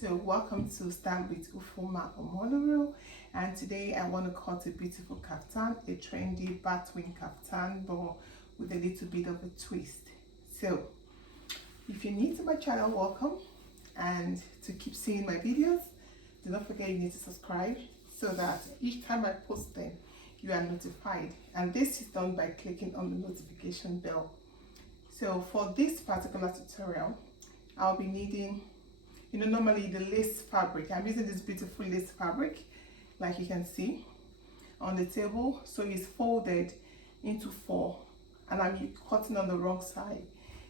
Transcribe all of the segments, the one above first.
So welcome to Style with Ufuoma Omoluru, and today I want to cut a beautiful kaftan, a trendy Batwing kaftan, but with a little bit of a twist. So if you're new to my channel, welcome, and to keep seeing my videos, do not forget you need to subscribe so that each time I post them you are notified, and this is done by clicking on the notification bell. So for this particular tutorial I'll be needing, normally the lace fabric. I'm using this beautiful lace fabric, like you can see on the table. So it's folded into 4, and I'm cutting on the wrong side.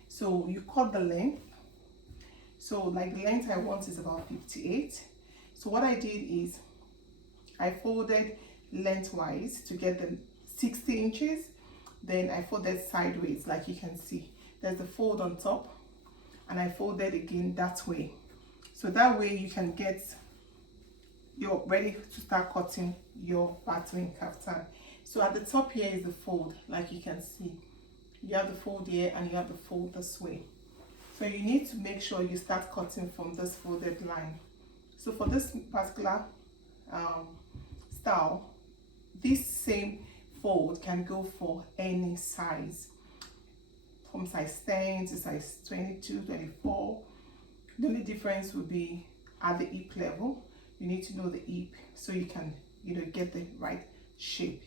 So you cut the length. So like the length I want is about 58. So what I did is I folded lengthwise to get the 60 inches. Then I folded sideways, like you can see. There's the fold on top, and I folded again that way. So that way you can get you're ready to start cutting your Batwing kaftan. So at the top here is the fold, like you can see. You have the fold here and you have the fold this way. So you need to make sure you start cutting from this folded line. So for this particular style, this same fold can go for any size, from size 10 to size 22, 24. The only difference would be at the hip level. You need to know the hip so you can get the right shape.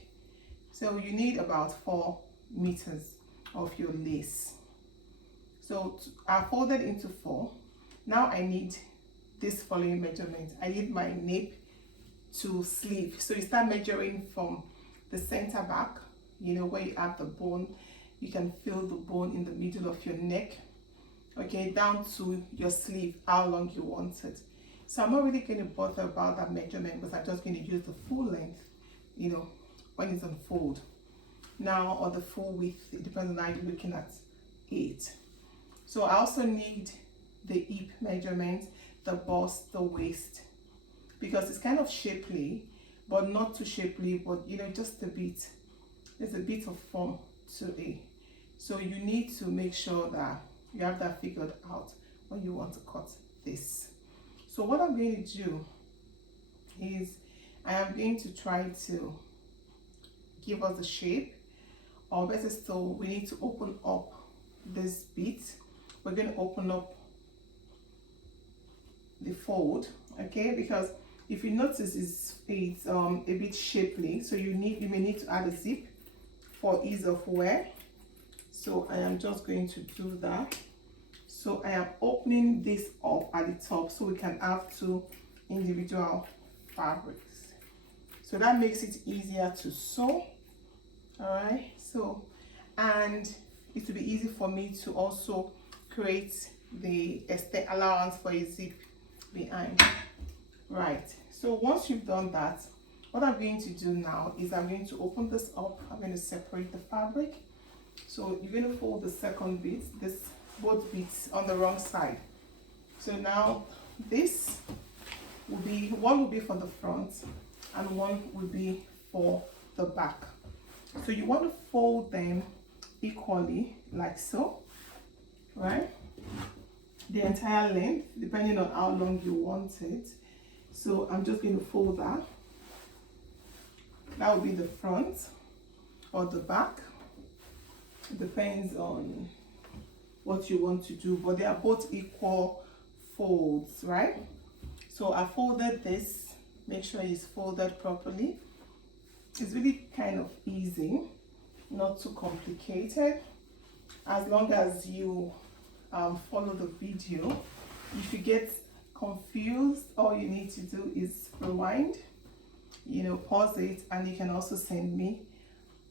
So you need about 4 meters of your lace. So I folded into 4. Now I need this following measurement. I need my nape to sleeve. So you start measuring from the center back, where you have the bone. You can feel the bone in the middle of your neck, okay, down to your sleeve, how long you want it. So I'm not really going to bother about that measurement, because I'm just going to use the full length, when it's on fold now, or the full width. It depends on how you're looking at it. So I also need the hip measurement, the bust, the waist, because it's kind of shapely, but not too shapely, but just a bit. There's a bit of form to it. So you need to make sure that you have that figured out when you want to cut this. So what I'm going to do is I am going to try to give us a shape, or better still, we need to open up this bit. We're going to open up the fold, okay, because if you notice it's a bit shapely, so you may need to add a zip for ease of wear. So I am just going to do that. So I am opening this up at the top so we can have 2 individual fabrics. So that makes it easier to sew. Alright, so, and it will be easy for me to also create the allowance for a zip behind. Right, so once you've done that, what I'm going to do now is I'm going to open this up. I'm going to separate the fabric. So you're going to fold the second bit, both bits on the wrong side. So now this will be, one will be for the front and one will be for the back. So you want to fold them equally, like so, right? The entire length, depending on how long you want it. So I'm just going to fold that. That will be the front or the back. It depends on what you want to do, but they are both equal folds, right? So I folded this. Make sure it's folded properly. It's really kind of easy, not too complicated, as long as you follow the video. If you get confused, all you need to do is rewind, pause it, and you can also send me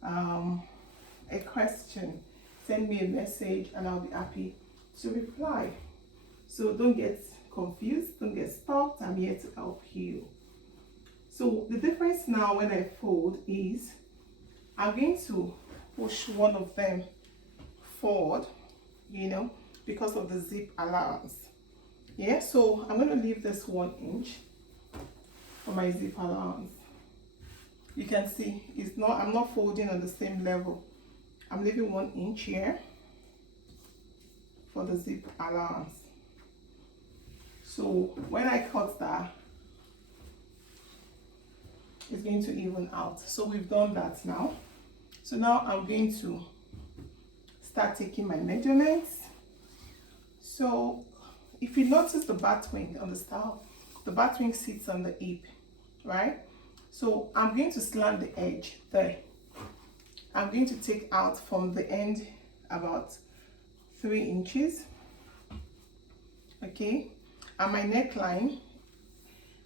a question. Send me a message and I'll be happy to reply. So don't get confused, don't get stuck. I'm here to help you. So the difference now when I fold is I'm going to push one of them forward, because of the zip allowance. Yeah, so I'm going to leave this 1 inch for my zip allowance. You can see I'm not folding on the same level. I'm leaving 1 inch here for the zip allowance. So when I cut that, it's going to even out. So we've done that now. So now I'm going to start taking my measurements. So if you notice the batwing on the style, the batwing sits on the hip, right? So I'm going to slant the edge there. I'm going to take out from the end about 3 inches. Okay, and my neckline,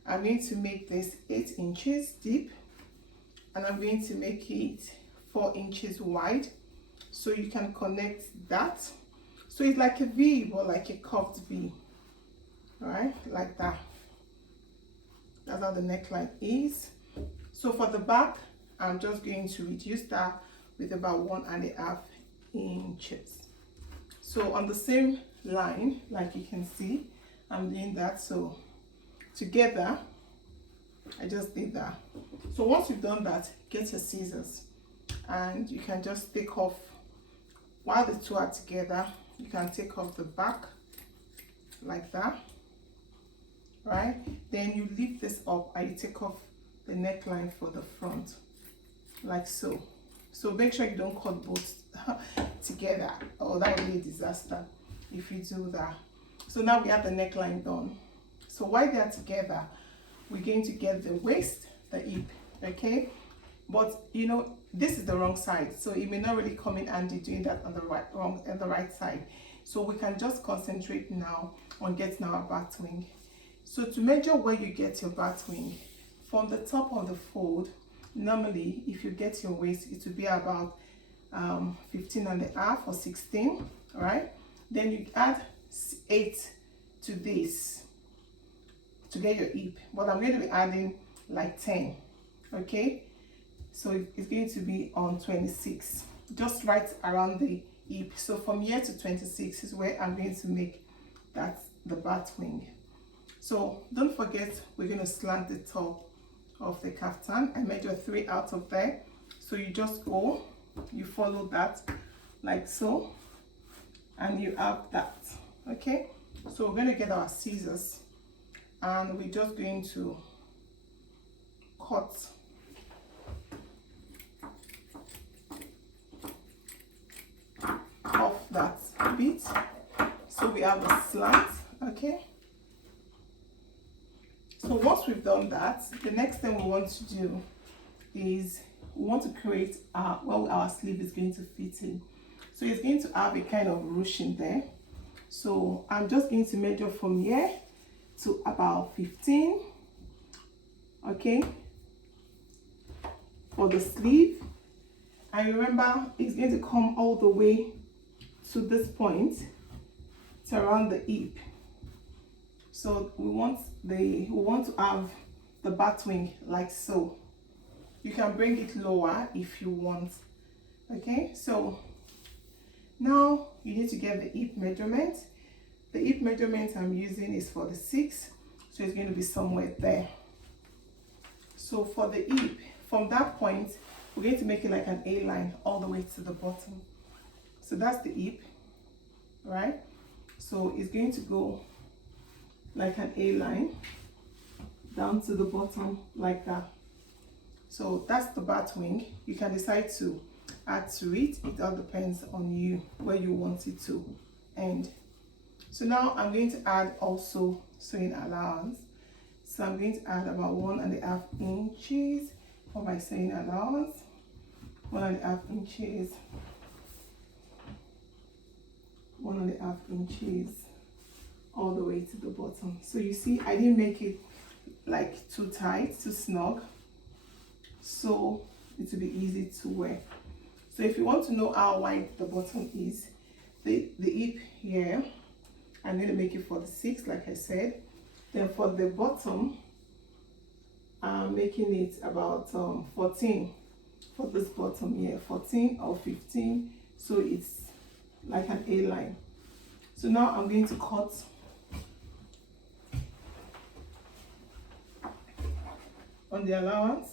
I'm going to make this 8 inches deep, and I'm going to make it 4 inches wide, so you can connect that. So it's like a V, but like a curved V. All right, like that. That's how the neckline is. So for the back, I'm just going to reduce that with about 1.5 inches. So on the same line, like you can see, I'm doing that. So together, I just did that. So once you've done that, get your scissors and you can just take off, while the two are together, you can take off the back like that, right? Then you lift this up and you take off the neckline for the front, like so. So make sure you don't cut both together, or that would be a disaster if you do that. So now we have the neckline done. So while they are together, we're going to get the waist, the hip, okay? But you know, this is the wrong side, so it may not really come in handy doing that on the right side. So we can just concentrate now on getting our batwing. So to measure where you get your batwing, from the top of the fold, normally if you get your waist, it will be about 15.5 or 16, right? Then you add 8 to this to get your hip, but I'm going to be adding like 10, okay? So it's going to be on 26, just right around the hip. So from here to 26 is where I'm going to make that the batwing. So don't forget, we're going to slant the top of the kaftan. I measure 3 out of there. So you just go, you follow that like so, and you have that, okay? So we're going to get our scissors and we're just going to cut off that bit. So we have a slant, okay? So once we've done that, the next thing we want to do is we want to create where our sleeve is going to fit in. So it's going to have a kind of ruching there. So I'm just going to measure from here to about 15, okay, for the sleeve. And remember, it's going to come all the way to this point, to around the hip. So we want to have the batwing like so. You can bring it lower if you want, okay? So now you need to get the hip measurement. The hip measurement I'm using is 46, so it's going to be somewhere there. So for the hip, from that point, we're going to make it like an A line all the way to the bottom. So that's the hip, right? So it's going to go like an A line down to the bottom like that. So that's the batwing. You can decide to add to it. It all depends on you where you want it to end. So now I'm going to add also sewing allowance. So I'm going to add about 1.5 inches for my sewing allowance. 1.5 inches. 1.5 inches all the way to the bottom. So you see, I didn't make it like too tight, too snug, so it will be easy to wear. So if you want to know how wide the bottom is, the hip here, I'm going to make it 46 like I said. Then for the bottom, I'm making it about 14 for this bottom here, 14 or 15, so it's like an A line. So now I'm going to cut on the allowance.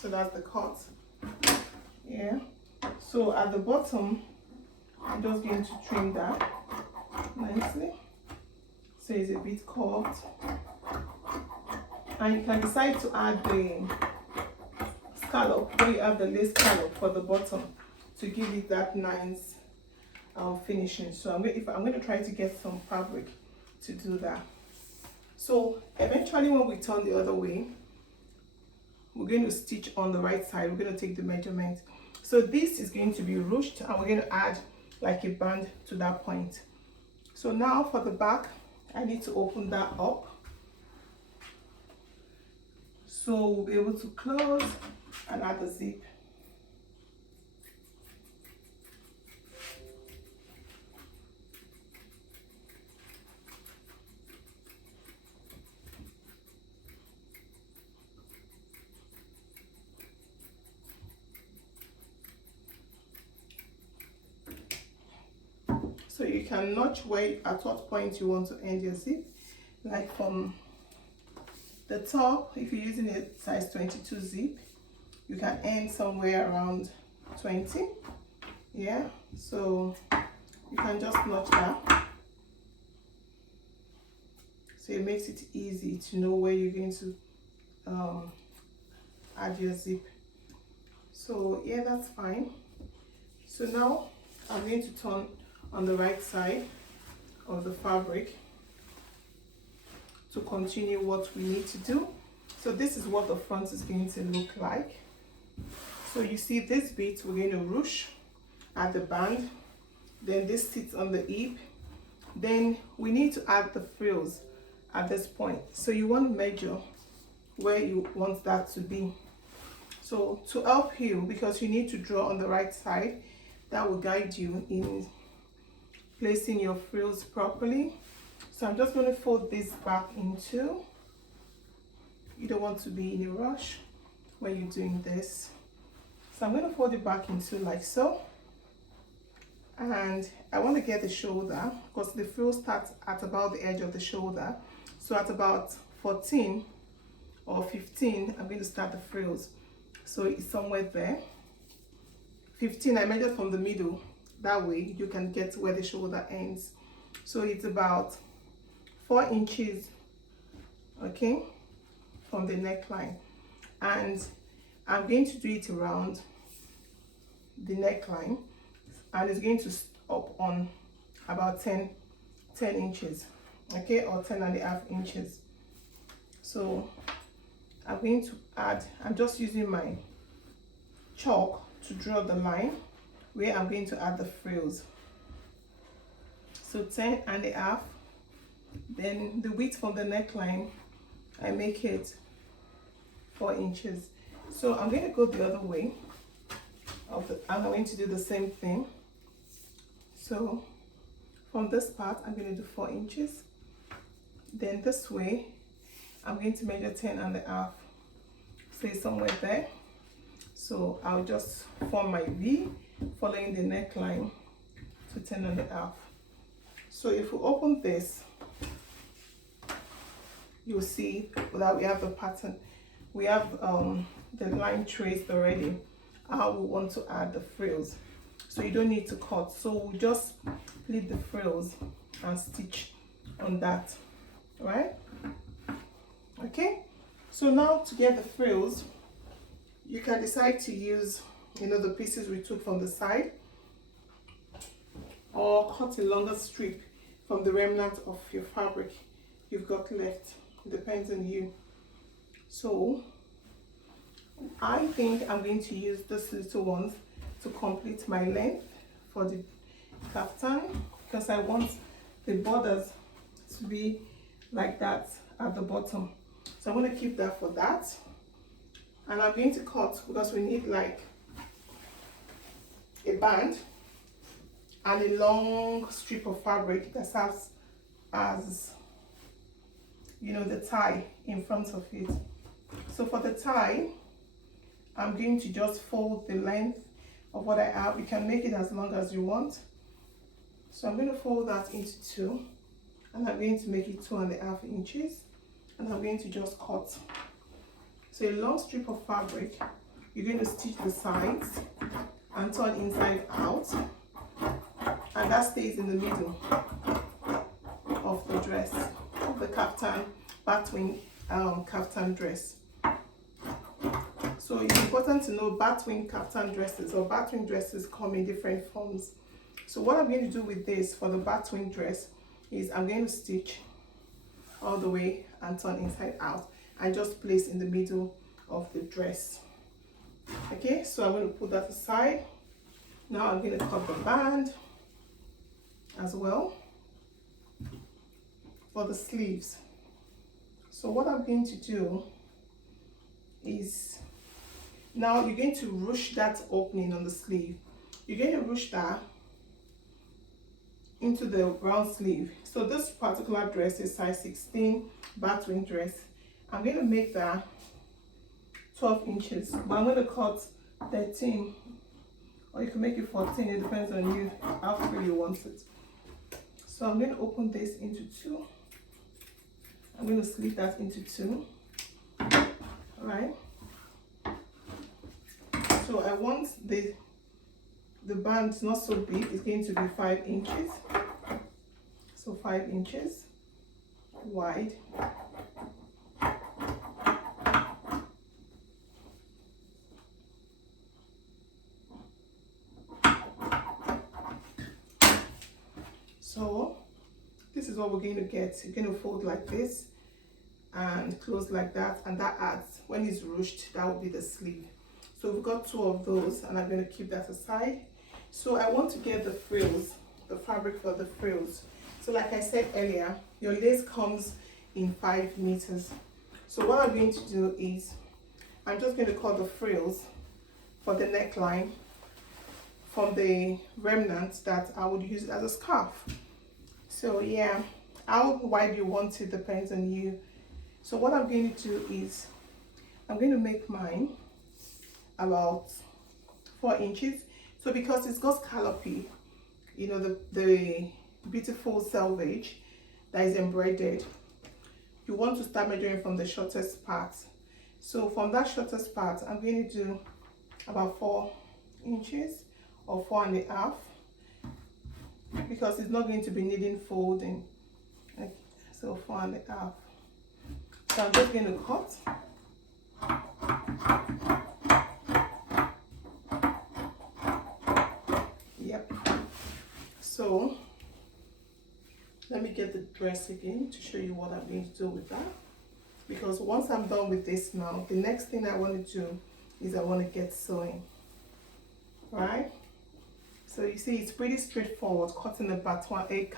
So that's the cut. Yeah. So at the bottom, I'm just going to trim that nicely. So it's a bit curved. And you can decide to add the scallop, where you have the lace scallop for the bottom, to give it that nice finishing. So I'm going to try to get some fabric to do that. So eventually when we turn the other way, we're going to stitch on the right side. We're going to take the measurement. So this is going to be ruched, and we're going to add like a band to that point. So now for the back, I need to open that up. So we'll be able to close and add the zip. So you can notch where at what point you want to end your zip, like from the top. If you're using a size 22 zip, you can end somewhere around 20. Yeah, so you can just notch that. So it makes it easy to know where you're going to add your zip. So yeah, that's fine. So now I'm going to turn on the right side of the fabric to continue what we need to do. So this is what the front is going to look like. So you see this bit, we're going to ruche at the band, then this sits on the hip, then we need to add the frills at this point. So you want to measure where you want that to be. So to help you, because you need to draw on the right side, that will guide you in placing your frills properly. So I'm just going to fold this back in two. You don't want to be in a rush when you're doing this. So I'm going to fold it back in two like so. And I want to get the shoulder, because the frill starts at about the edge of the shoulder. So at about 14 or 15, I'm going to start the frills. So it's somewhere there. 15, I measured from the middle. That way you can get where the shoulder ends. So it's about 4 inches, okay, from the neckline. And I'm going to do it around the neckline, and it's going to stop on about 10 inches, okay, or 10.5 inches. So I'm going to add, I'm just using my chalk to draw the line where I'm going to add the frills. So 10.5, then the width from the neckline, I make it 4 inches. So I'm going to go the other way I'm going to do the same thing. So from this part, I'm going to do 4 inches. Then this way, I'm going to measure 10.5, say somewhere there. So I'll just form my V following the neckline to 10.5. So if we open this, you'll see that we have the pattern. We have the line traced already, how we want to add the frills. So you don't need to cut. So we'll just pleat the frills and stitch on that, right? Okay, so now to get the frills, you can decide to use, the pieces we took from the side, or cut a longer strip from the remnant of your fabric you've got left. It depends on you. So I think I'm going to use these little ones to complete my length for the kaftan, because I want the borders to be like that at the bottom. So I'm going to keep that for that. And I'm going to cut, because we need like a band and a long strip of fabric that serves as, the tie in front of it. So for the tie, I'm going to just fold the length of what I have. You can make it as long as you want. So I'm going to fold that into 2, and I'm going to make it 2.5 inches, and I'm going to just cut. So a long strip of fabric you're going to stitch the sides and turn inside out, and that stays in the middle of the dress, of the kaftan, batwing kaftan dress. So it's important to know batwing kaftan dresses or batwing dresses come in different forms. So what I'm going to do with this for the batwing dress is I'm going to stitch all the way and turn inside out and just place in the middle of the dress. Okay, so I'm going to put that aside. Now I'm going to cut the band as well for the sleeves. So what I'm going to do is, now you're going to ruche that opening on the sleeve. You're going to ruche that into the round sleeve. So this particular dress is size 16 batwing dress. I'm going to make that 12 inches, but I'm going to cut 13, or you can make it 14, it depends on you how free you want it. So I'm going to open this into two. I'm going to slit that into two. Alright, so I want the band not so big, it's going to be 5 inches. So 5 inches wide. So this is what we're going to get. You're going to fold like this and close like that, and that adds, when it's ruched, that will be the sleeve. So we've got 2 of those, and I'm going to keep that aside. So I want to get the frills, the fabric for the frills. So like I said earlier, your lace comes in 5 meters. So what I'm going to do is I'm just going to cut the frills for the neckline from the remnants that I would use as a scarf. So yeah, how wide you want it depends on you. So what I'm going to do is I'm going to make mine about 4 inches. So because it's got scallopy, you know, the beautiful selvage that is embroidered, you want to start measuring from the shortest part. So from that shortest part, I'm going to do about 4 inches or 4.5, because it's not going to be needing folding. Okay, so 4.5. So I'm just going to cut. Yep. So let me get the dress again to show you what I'm going to do with that. Because once I'm done with this now, the next thing I want to do is I want to get sewing. Right? So you see, it's pretty straightforward, cutting a batwing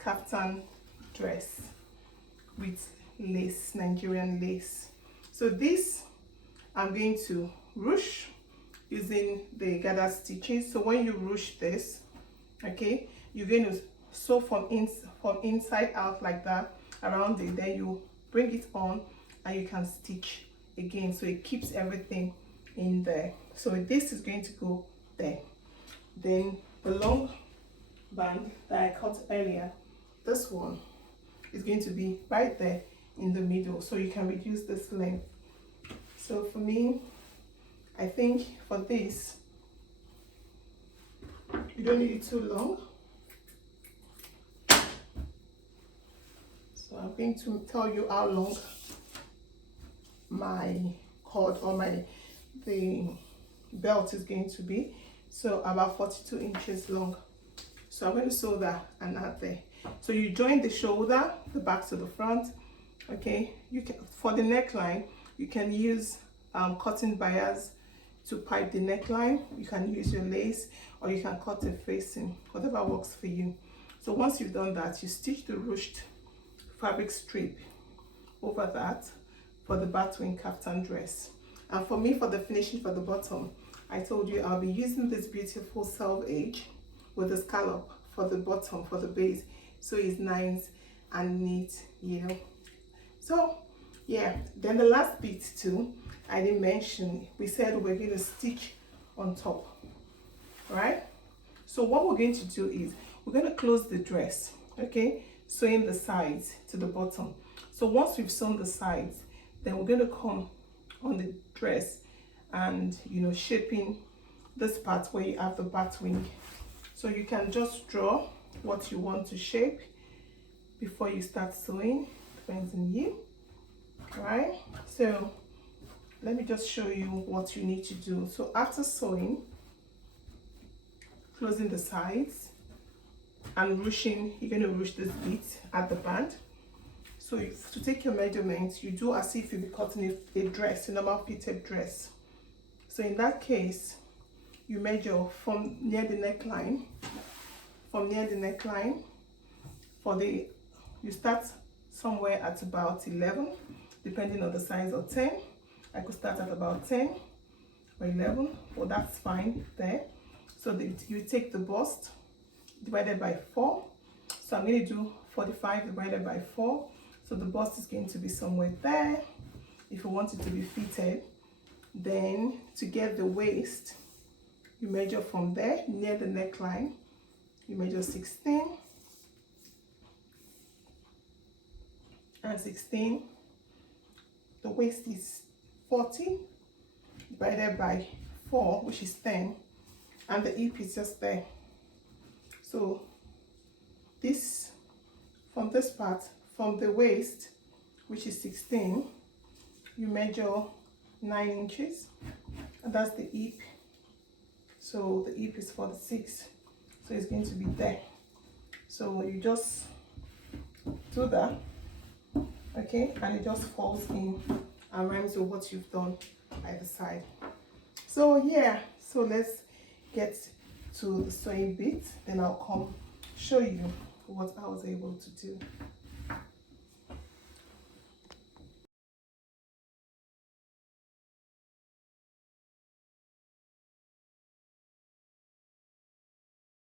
kaftan dress with lace, Nigerian lace. So this I'm going to ruche using the gathered stitches. So when you ruche this, okay, you're going to sew from inside out like that around it. Then you bring it on and you can stitch again, so it keeps everything in there. So this is going to go there. Then the long band that I cut earlier, this one is going to be right there in the middle, so you can reduce this length. So for me, I think for this, you don't need it too long. So I'm going to tell you how long my cord or the belt is going to be. So about 42 inches long. So I'm going to sew that and add there. So you join the shoulder, the back to the front. Okay, you can, for the neckline, you can use cotton bias to pipe the neckline. You can use your lace, or you can cut it facing, whatever works for you. So once you've done that, you stitch the ruched fabric strip over that for the batwing kaftan dress. And for me, for the finishing for the bottom, I told you I'll be using this beautiful selvage with the scallop for the bottom, for the base, so it's nice and neat, you know. So yeah, then the last bit too, I didn't mention, we said we're going to stitch on top, right? So what we're going to do is we're going to close the dress, okay, sewing the sides to the bottom. So once we've sewn the sides, then we're going to come on the dress and, you know, shaping this part where you have the batwing. So you can just draw what you want to shape before you start sewing, depends on you. Right, so let me just show you what you need to do. So after sewing, closing the sides and ruching, you're going to ruch this bit at the band. So to take your measurements, you do as if you'll be cutting a dress, a normal fitted dress. So in that case, you measure from near the neckline, you start somewhere at about 11, depending on the size, or 10. I could start at about 10 or 11, but that's fine there. So you take the bust divided by 4. So I'm going to do 45 divided by 4. So the bust is going to be somewhere there. If you want it to be fitted, then to get the waist, you measure from there near the neckline. You measure 16 and 16. The waist is 40 divided by 4, which is 10, and the hip is just there. So this, from this part, from the waist, which is 16, you measure 9 inches, and that's the hip. So the hip is 46, so it's going to be there. So you just do that, okay, and it just falls in and rhymes with what you've done by the side. So yeah, so let's get to the sewing bit, then I'll come show you what I was able to do.